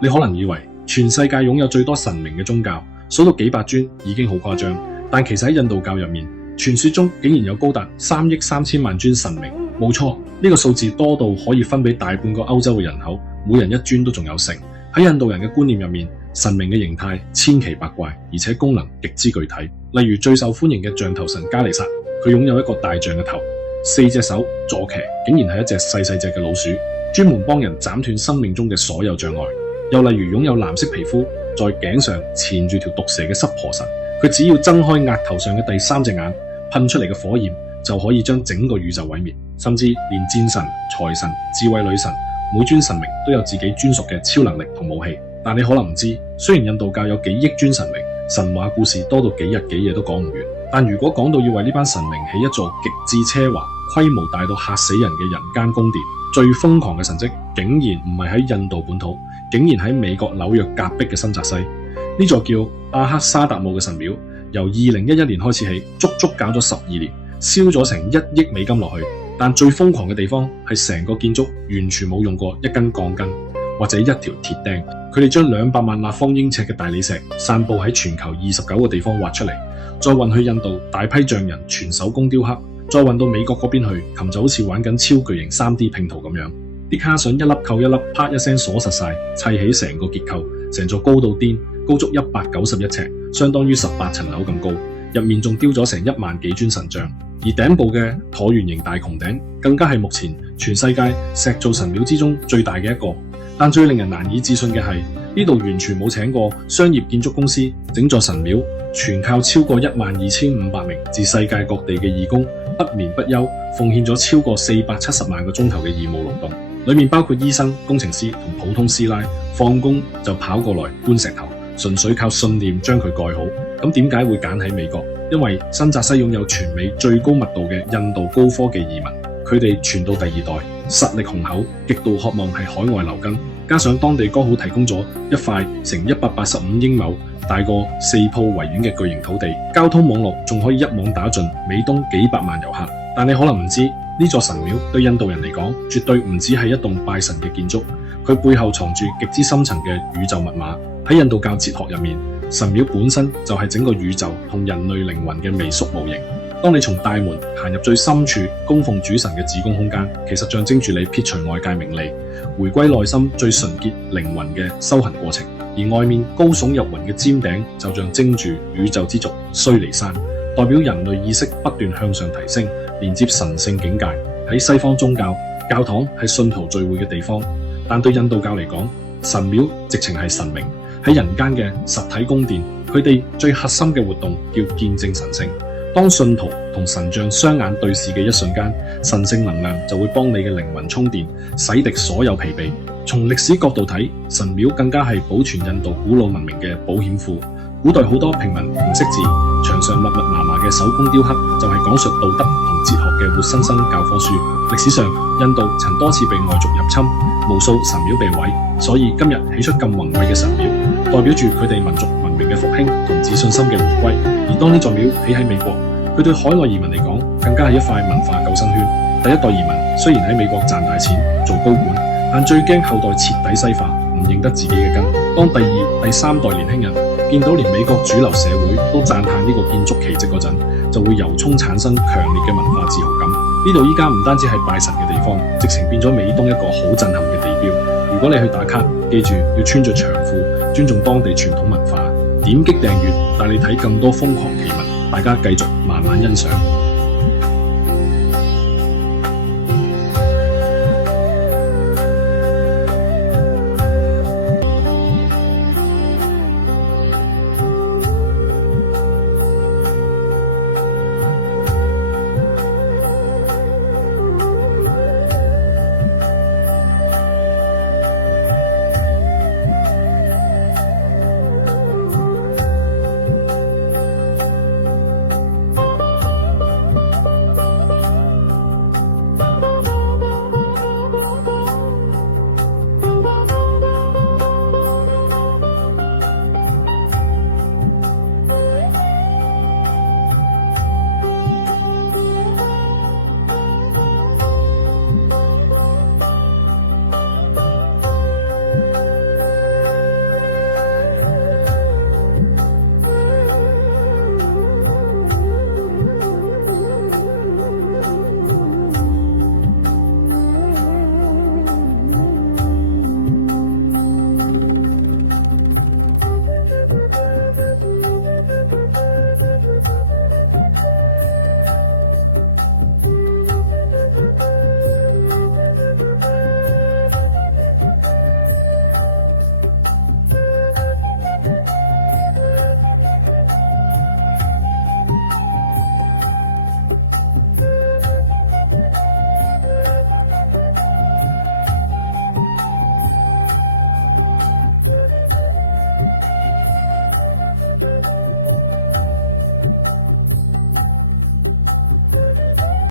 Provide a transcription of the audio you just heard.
你可能以為全世界擁有最多神明嘅宗教，數到幾百尊已經好誇張，但其實喺印度教入面，傳說中竟然有高達3億3千萬尊神明。冇錯，呢個數字多到可以分俾大半個歐洲嘅人口，每人一尊都仲有剩。喺印度人嘅觀念入面，神明嘅形態千奇百怪，而且功能極之具體。例如最受歡迎嘅象頭神加利薩，佢擁有一個大象嘅頭，4隻手坐騎，竟然係一隻細細隻嘅老鼠，專門幫人斬斷生命中嘅所有障礙。又例如擁有藍色皮膚，在頸上纏住條毒蛇嘅濕婆神，佢只要睜開額頭上嘅第3隻眼，噴出嚟嘅火焰就可以將整個宇宙毀滅。甚至連戰神、財神、智慧女神，每尊神明都有自己專屬嘅超能力同武器。但你可能唔知，雖然印度教有幾億尊神明，神話故事多到幾日幾夜都講唔完，但如果講到要為呢班神明起一座極致奢華、規模大到嚇死人嘅人間宮殿，最瘋狂嘅神蹟竟然唔係喺印度本土，竟然喺美國紐約隔壁嘅新澤西。呢座叫阿克沙達姆嘅神廟，由2011年開始起，足足搞咗12年，燒咗成1億美金落去。但最瘋狂嘅地方係成個建築完全冇用過一根鋼筋或者一條鐵釘，佢哋將200萬立方英尺嘅大理石散佈喺全球29個地方挖出嚟，再運去印度大批匠人全手工雕刻，再運到美國嗰邊去，琴就好似玩緊超巨型 3D 拼圖咁樣，啲卡榫一粒扣一粒，啪一聲鎖實晒，砌起成個結構，成座高到癲，高足191尺，相當於18層樓咁高，入面仲雕咗成1萬幾尊神像。而頂部嘅橢圓形大穹頂更加係目前全世界石造神廟之中最大嘅一個。但最令人難以置信嘅係，呢度完全冇請過商業建築公司，整座神廟全靠超過12500名自世界各地嘅義工不眠不休，奉獻咗超過470萬個鐘頭嘅義務勞動，裏面包括醫生、工程師同普通師奶，放工就跑過來搬石頭，純粹靠信念將佢蓋好。咁點解會揀喺美國？因為新澤西擁有全美最高密度嘅印度高科技移民，佢哋傳到第2代，實力雄厚，極度渴望係海外留根。加上當地剛好提供咗一塊成185英畝、大過4鋪維園嘅巨型土地，交通網絡仲可以一網打盡美東幾百萬遊客。但你可能唔知，呢座神廟對印度人嚟講，絕對唔只係一棟拜神嘅建築，佢背後藏住極之深層嘅宇宙密碼。喺印度教哲學入面，神廟本身就係整個宇宙同人類靈魂嘅微縮模型。當你從大門行入最深處供奉主神嘅子宮空間，其實象徵住你撇除外界名利，回歸內心最純潔靈魂嘅修行過程。而外面高聳入雲嘅尖頂就象徵住宇宙之族須彌山，代表人類意識不斷向上提升，連接神聖境界。喺西方宗教，教堂係信徒聚會嘅地方，但對印度教嚟講，神廟直情係神明喺人間嘅實體宮殿。佢哋最核心嘅活動叫見證神聖。當信徒同神像雙眼對視嘅一瞬間，神聖能量就會幫你嘅靈魂充電，洗滌所有疲憊。從歷史角度睇，神廟更加係保存印度古老文明嘅保險庫。古代好多平民唔識字，牆上密密麻麻嘅手工雕刻就係講述道德同哲學嘅活生生教科書。歷史上，印度曾多次被外族入侵，無數神廟被毀，所以今日起出咁宏偉嘅神廟，代表住佢哋民族文明嘅復興同自信心嘅回歸。而當呢座廟起喺美國，佢對海外移民嚟講，更加係一塊文化救生圈。第一代移民雖然喺美國賺大錢做高管，但最驚後代徹底西化，唔認得自己嘅根。當第2、第3代年輕人見到連美國主流社會都讚嘆呢個建築奇蹟嗰陣，就會由衷產生強烈嘅文化自豪感。呢度依家唔單止係拜神嘅地方，直情變咗美東一個好震撼嘅地標。如果你去打卡，記住要穿着長褲，尊重當地傳統文化。點擊訂閱，帶你睇更多瘋狂奇聞，大家繼續慢慢欣賞。